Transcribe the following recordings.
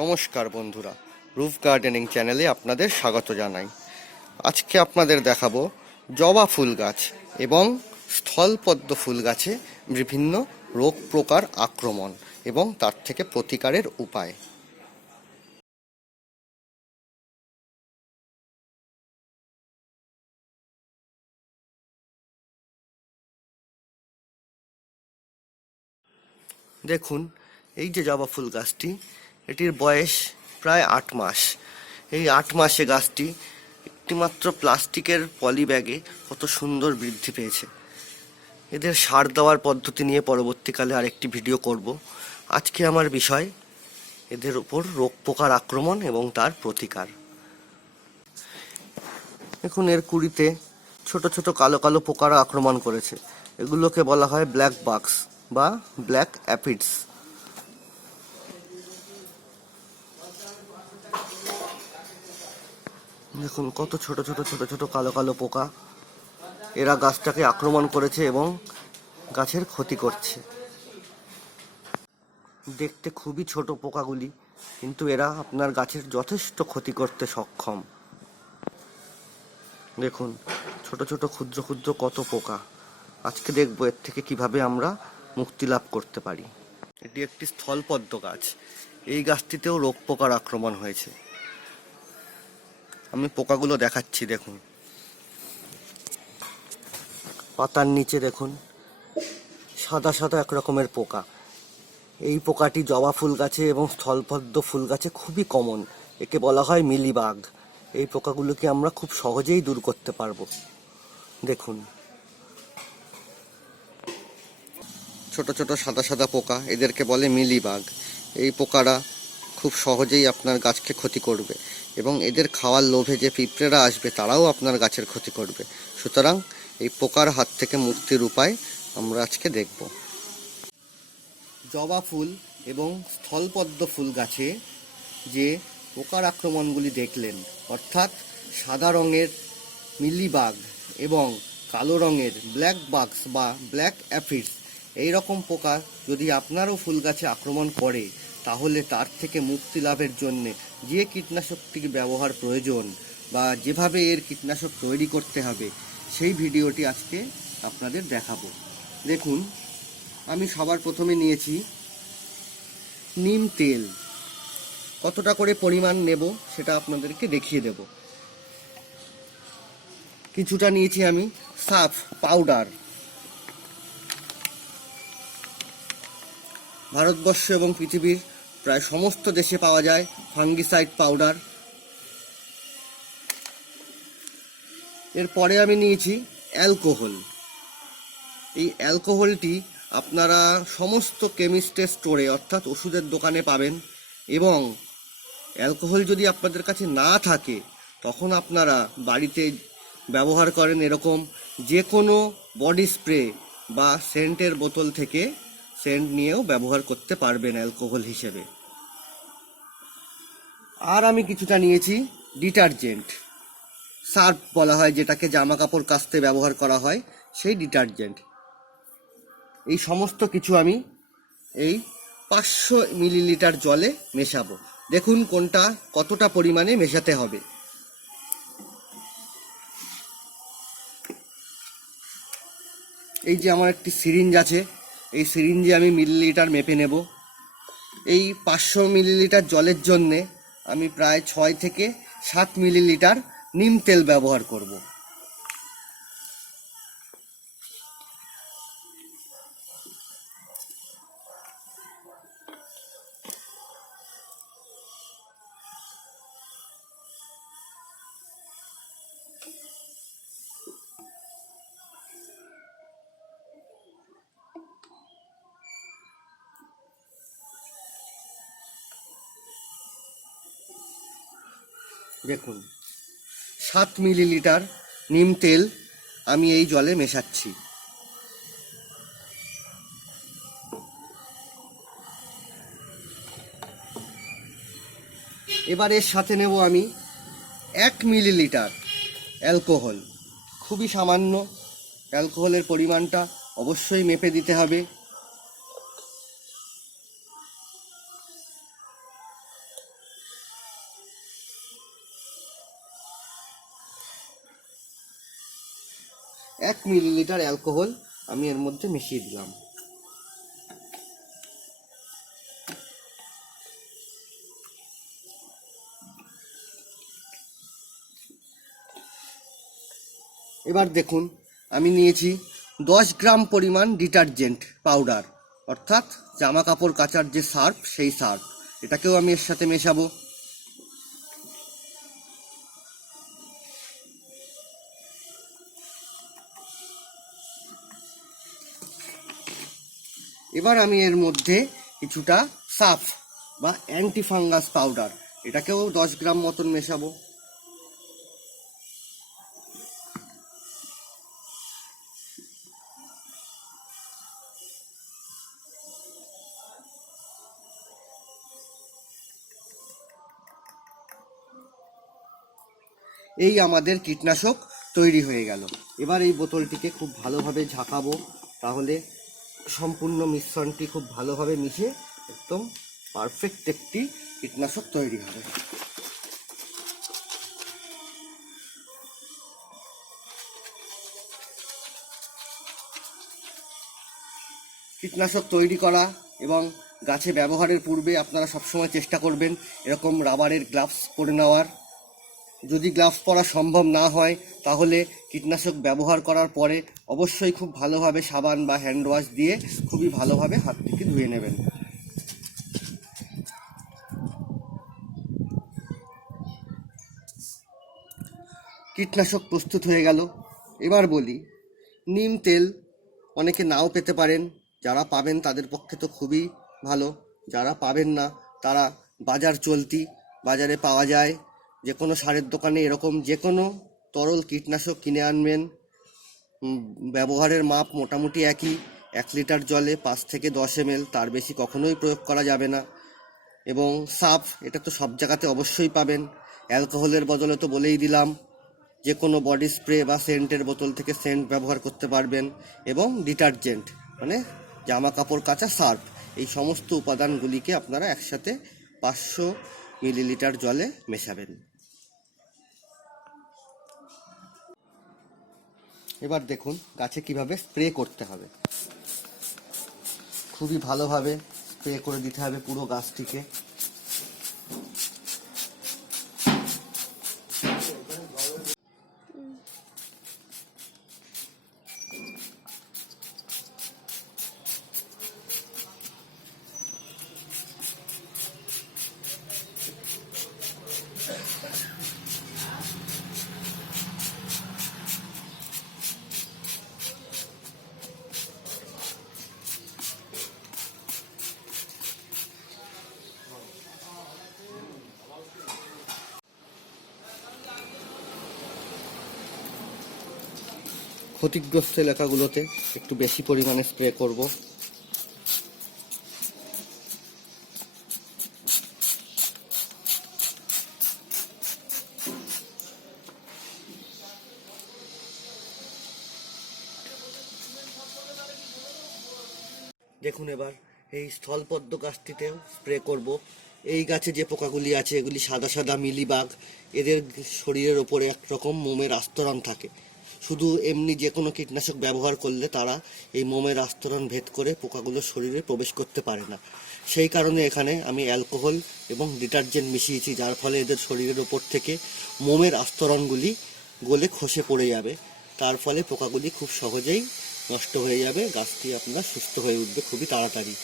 নমস্কার বন্ধুরা roof gardening চ্যানেলে আপনাদের স্বাগত জানাই। আজকে আপনাদের দেখাবো জবা ফুল গাছ এবং স্থলপদ্ম ফুল গাছে বিভিন্ন রোগ প্রকার আক্রমণ এবং তার থেকে প্রতিকারের উপায়। দেখুন, এই যে জবা ফুল গাছটি এটির বয়স প্রায় আট মাস। এই আট মাসে গাছটি একটিমাত্র প্লাস্টিকের পলি ব্যাগে কত সুন্দর বৃদ্ধি পেয়েছে। এদের সার দেওয়ার পদ্ধতি নিয়ে পরবর্তীকালে আরেকটি ভিডিও করব। আজকে আমার বিষয়, এদের উপর রোগ পোকার আক্রমণ এবং তার প্রতিকার। এখন এর কুড়িতে ছোট ছোট কালো কালো পোকারা আক্রমণ করেছে। এগুলোকে বলা হয় ব্ল্যাক বাক্স বা ব্ল্যাক অ্যাপিডস। দেখুন, কত ছোট ছোট ছোট ছোট কালো কালো পোকা। এরা গাছটাকে আক্রমণ করেছে এবং গাছের ক্ষতি করছে। দেখতে খুবই ছোট পোকাগুলি, কিন্তু এরা আপনার গাছের যথেষ্ট ক্ষতি করতে সক্ষম। দেখুন, ছোট ছোট, ক্ষুদ্র ক্ষুদ্র কত পোকা। আজকে দেখব এর থেকে কীভাবে আমরা মুক্তি লাভ করতে পারি। এটি একটি স্থলপদ্ম গাছ। এই গাছটিতেও রোগ পোকার আক্রমণ হয়েছে। আমি পোকাগুলো দেখাচ্ছি, দেখুন। পাতার নিচে দেখুন, সাদা সাদা এক রকমের পোকা। এই পোকাটি জবা ফুল গাছে এবং স্থলপদ্ম ফুল গাছে খুবই কমন, একে বলা হয় মিলিবাগ। এই পোকাগুলোকে আমরা খুব সহজেই দূর করতে পারব। দেখুন। ছোট ছোট সাদা সাদা পোকা, এদেরকে বলে মিলিবাগ। এই পোকারা খুব সহজেই আপনার গাছকে ক্ষতি করবে এবং এদের খাওয়ার লোভে যে পিঁপড়েরা আসবে তারাও আপনার গাছের ক্ষতি করবে। সুতরাং এই পোকার হাত থেকে মুক্তির উপায় আমরা আজকে দেখব। জবা ফুল এবং স্থলপদ্ম ফুল গাছে যে পোকার আক্রমণগুলি দেখলেন, অর্থাৎ সাদা রঙের মিলিবাগ এবং কালো রঙের ব্ল্যাক বাগস বা ব্ল্যাক অ্যাফিডস এই রকম পোকা যদি আপনারও ফুল গাছে আক্রমণ করে তাহলে তার থেকে মুক্তি লাভের জন্যে যে কীটনাশকটির ব্যবহার প্রয়োজন বা যেভাবে এর কীটনাশক তৈরি করতে হবে, সেই ভিডিওটি আজকে আপনাদের দেখাবো। দেখুন, আমি সবার প্রথমে নিয়েছি নিম তেল। কতটা করে পরিমাণ নেব সেটা আপনাদেরকে দেখিয়ে দেব। কিছুটা নিয়েছি আমি সাফ পাউডার। ভারতবর্ষ এবং পৃথিবীর প্রায় সমস্ত দেশে পাওয়া যায় ফাঙ্গিসাইড পাউডার। এরপরে আমি নিয়েছি অ্যালকোহল। এই অ্যালকোহলটি আপনারা সমস্ত কেমিস্টের স্টোরে, অর্থাৎ ওষুধের দোকানে পাবেন এবং অ্যালকোহল যদি আপনাদের কাছে না থাকে, তখন আপনারা বাড়িতে ব্যবহার করেন এরকম যে কোনো বডি স্প্রে বা সেন্টের বোতল থেকে সেন্ট নিয়েও ব্যবহার করতে পারবেন অ্যালকোহল হিসেবে। আর আমি কিছুটা নিয়েছি ডিটারজেন্ট। সার্ফ বলা হয় যেটাকে জামা কাপড় কাচতে ব্যবহার করা হয়, সেই ডিটারজেন্ট। এই সমস্ত কিছু আমি এই পাঁচশো মিলিলিটার জলে মেশাবো। দেখুন কোনটা কতটা পরিমাণে মেশাতে হবে। এই যে আমার একটি সিরিঞ্জ আছে, এই সিরিঞ্জে আমি মিলিলিটার মেপে নেব। এই পাঁচশো মিলিলিটার জলের জন্যে আমি প্রায় ছয় থেকে সাত মিলিলিটার নিম তেল ব্যবহার করব। দেখুন, সাত মিলিলিটার নিম তেল আমি এই জলে মেশাচ্ছি। এবার এর সাথে নেব আমি এক মিলিলিটার অ্যালকোহল। খুবই সামান্য, অ্যালকোহলের পরিমাণটা অবশ্যই মেপে দিতে হবে। এক মিলিলিটার অ্যালকোহল আমি এর মধ্যে মিশিয়ে দিলাম। এবার দেখুন, আমি নিয়েছি দশ গ্রাম পরিমাণ ডিটারজেন্ট পাউডার, অর্থাৎ জামা কাপড় কাচার যে সার্ফ, সেই সার্ফ। এটাকেও আমি এর সাথে মেশাবো। এবার আমি এর মধ্যে কিছুটা সাফ বা অ্যান্টি ফাঙ্গাস পাউডার, এটাকেও দশ গ্রাম মতন মেশাবো। এই আমাদের কীটনাশক তৈরি হয়ে গেল। এবার এই বোতলটিকে খুব ভালোভাবে ঝাঁকাবো, তাহলে সম্পূর্ণ মিশ্রণটি খুব ভালোভাবে মিশে একদম পারফেক্ট একটি কীটনাশক তৈরি হবে। কীটনাশক তৈরি করা এবং গাছে ব্যবহারের পূর্বে আপনারা সবসময় চেষ্টা করবেন এরকম রাবারের গ্লাভস পরে নেওয়ার। যদি গ্লাভস পরা সম্ভব না হয়, তাহলে কীটনাশক ব্যবহার করার পরে অবশ্যই খুব ভালোভাবে সাবান বা হ্যান্ড ওয়াশ দিয়ে খুবই ভালোভাবে হাতটিকে ধুয়ে নেবেন। কীটনাশক প্রস্তুত হয়ে গেল। এবার বলি, নিম তেল অনেকে নাও পেতে পারেন, যারা পাবেন তাদের পক্ষে তো খুবই ভালো। যারা পাবেন না, তারা বাজার চলতি বাজারে পাওয়া যায়। যে কোনো সারের দোকানে এরকম যে কোনো তরল কীটনাশক কিনে আনবেন। ব্যবহারের মাপ মোটামুটি একই। এক লিটার জলে পাঁচ থেকে দশ এম তার বেশি কখনোই প্রয়োগ করা যাবে না। এবং সাফ, এটা তো সব জায়গাতে অবশ্যই পাবেন। অ্যালকোহলের বদলে তো বলেই দিলাম যে কোনো বডি স্প্রে বা সেন্টের বোতল থেকে সেন্ট ব্যবহার করতে পারবেন এবং ডিটারজেন্ট মানে জামা কাপড় কাচা সার্ফ, এই সমস্ত উপাদানগুলিকে আপনারা একসাথে পাঁচশো মিলিলিটার জলে মেশাবেন। এবার দেখুন গাছে কীভাবে স্প্রে করতে হবে। খুবই ভালোভাবে স্প্রে করে দিতে হবে পুরো গাছটিকে। ক্ষতিগ্রস্ত এলাকাগুলোতে একটু বেশি পরিমাণে স্প্রে করব। দেখুন এবার, এই স্থলপদ্ম গাছটিতেও স্প্রে করব। এই গাছে যে পোকাগুলি আছে, এগুলি সাদা সাদা মিলিবাগ, এদের শরীরের ওপরে একরকম মোমের আস্তরণ থাকে। শুধু এমনি যে কোনো কীটনাশক ব্যবহার করলে তারা এই মোমের আস্তরণ ভেদ করে পোকাগুলোর শরীরে প্রবেশ করতে পারে না। সেই কারণে এখানে আমি অ্যালকোহল এবং ডিটারজেন্ট মিশিয়েছি, যার ফলে এদের শরীরের ওপর থেকে মোমের আস্তরণগুলি গলে খসে পড়ে যাবে। তার ফলে পোকাগুলি খুব সহজেই নষ্ট হয়ে যাবে, গাছটি আপনার সুস্থ হয়ে উঠবে খুবই তাড়াতাড়ি।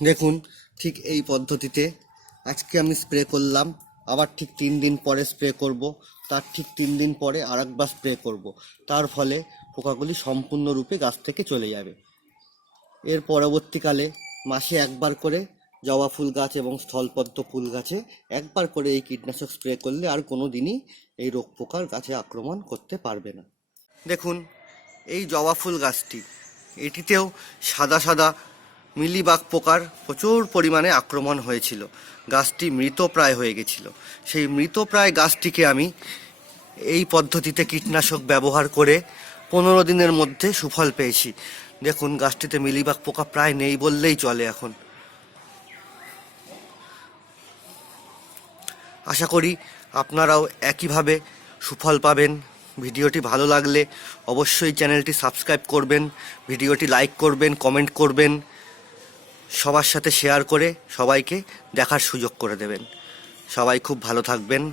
দেখুন, ঠিক এই পদ্ধতিতে আজকে আমি স্প্রে করলাম, আবার ঠিক তিন দিন পরে স্প্রে করব, তার ঠিক তিন দিন পরে আর একবার স্প্রে করব। তার ফলে পোকাগুলি সম্পূর্ণরূপে গাছ থেকে চলে যাবে। এর পরবর্তীকালে মাসে একবার করে জবা ফুল গাছ এবং স্থলপদ্ম ফুল গাছে একবার করে এই কীটনাশক স্প্রে করলে আর কোনো দিনই এই রোগ পোকার গাছে আক্রমণ করতে পারবে না। দেখুন, এই জবা ফুল গাছটি, এটিতেও সাদা সাদা মিলিবাগ পোকার প্রচুর পরিমাণে আক্রমণ হয়েছিল। গাছটি মৃতপ্রায় হয়ে গেছিল। সেই মৃতপ্রায় গাছটিকে আমি এই পদ্ধতিতে কীটনাশক ব্যবহার করে পনেরো দিনের মধ্যে সুফল পেয়েছি। দেখুন, গাছটিতে মিলিবাগ পোকা প্রায় নেই বললেই চলে এখন। আশা করি আপনারাও একইভাবে সুফল পাবেন। ভিডিওটি ভালো লাগলে অবশ্যই চ্যানেলটি সাবস্ক্রাইব করবেন, ভিডিওটি লাইক করবেন, কমেন্ট করবেন। সবার সাথে শেয়ার করে সবাইকে দেখার সুযোগ করে দেবেন। সবাই খুব ভালো থাকবেন।